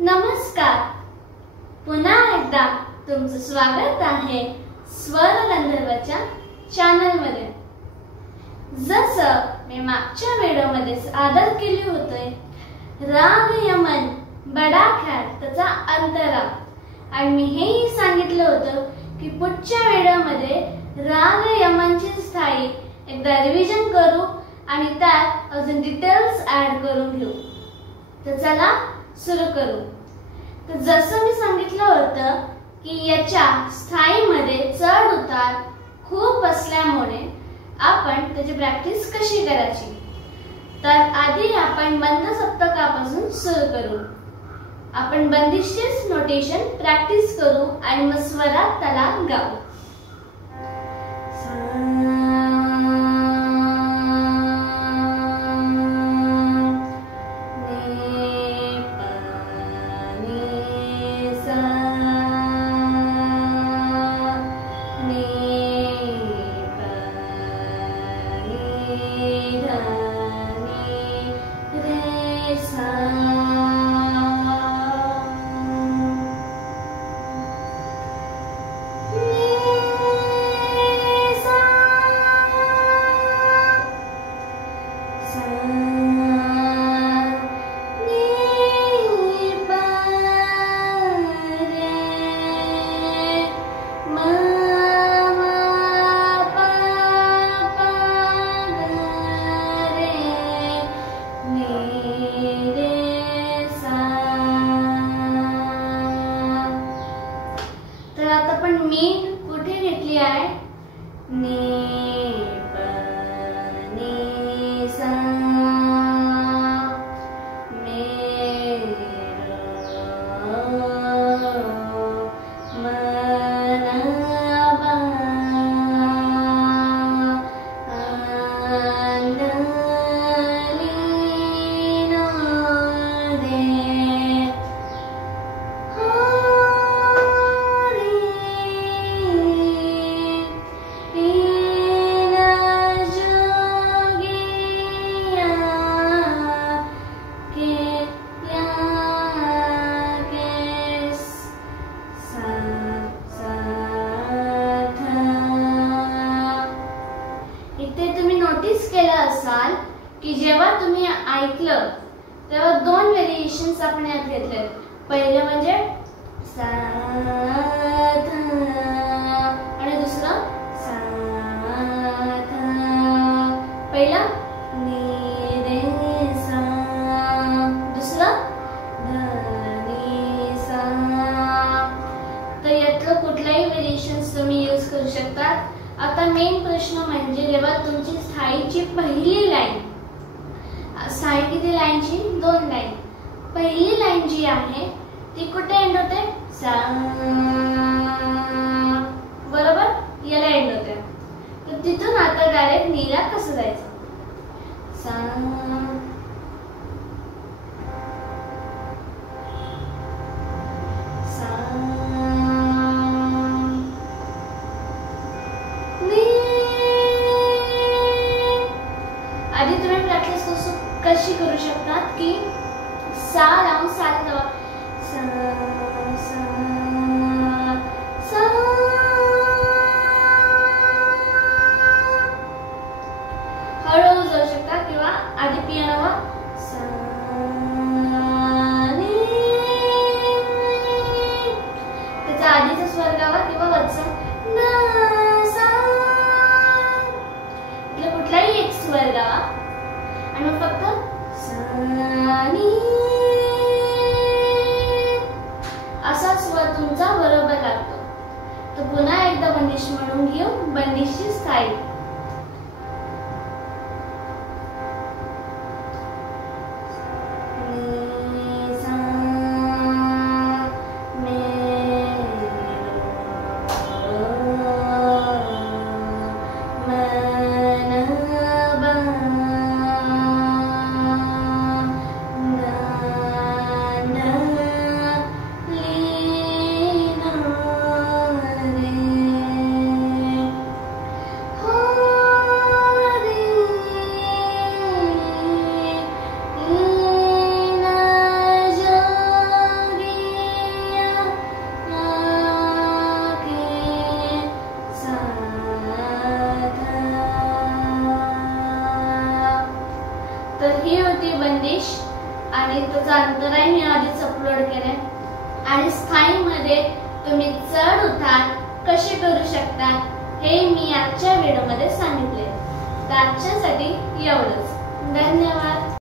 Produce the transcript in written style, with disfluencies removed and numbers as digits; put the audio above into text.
नमस्कार. पुन्हा एकदा तुमचं स्वागत आहे स्वर गंधर्वच्या चॅनल मध्ये. जसं मी मागच्या व्हिडिओमध्ये सादर केली होते, राग यमन बडा ख्याल त्याचा अंतरा, आणि मी हेही सांगितलं होतं की पुढच्या व्हिडिओमध्ये राग यमनची स्थायी एकदा रिव्हिजन करू आणि त्यात अजून डिटेल्स ऍड करून घेऊ. तर चला सुरू करू. तर जसं मी सांगितलं होतं की याच्या स्थायीमध्ये चढ उतार खूप असल्यामुळे आपण त्याची प्रॅक्टिस कशी करायची, तर आधी आपण बंद सप्तकापासून सुरू करू. आपण बंदिशचे नोटेशन प्रॅक्टिस करू आणि मग स्वरात त्याला गाऊ. मेन कुठे घेतली आहे? ने प ने सा मे र म न बा आ न ली न दे. नोटीस केलं असाल की जेव्हा तुम्ही ऐकलं तेव्हा दोन व्हेरिएशन्स आपण यात घेतले. पहिलं म्हणजे सा ध आणि दुसरं सा ध. पहिलं नी रे सा, दुसरं ध नी सा. तर यातलं कुठलाही व्हेरिएशन्स तुम्ही यूज करू शकता. आता मेन प्रश्न म्हणजे जेव्हा तुमची स्थायीची पहिली लाईन, स्थायी किती लाईनची? 2 लाईन. पहिली लाईन जी आहे ती कुठे एंड होते? सा, बरोबर, याला एंड होते. तर तिथून आता डायरेक्ट नीला कसं जायचं? सा आधी तुम्ही प्रॅक्टिस कशी करू शकतात की सा लावून सात लावा. सा सा सा, हळूहळू जाऊ शकता किंवा आधी पियानोवर सा नी, त्याचा आधीचा स्वर गावा किंवा वरचा ना सा, कुठलाही एक स्वर गावा आणि मग फक्त सा नी, असा स्वर तुमचा बरोबर लागतो. तर पुन्हा एकदा बंदिश म्हणून घेऊ. बंदिशची स्थायी. हो बंदिश आणि त्याचा अंतराय मी आधीच अपलोड केलाय आणि स्थायीमध्ये तुम्ही चढ उतार कसे करू शकता हे मी आजच्या व्हिडिओमध्ये सांगितले. तर आजच्यासाठी एवढंच. धन्यवाद.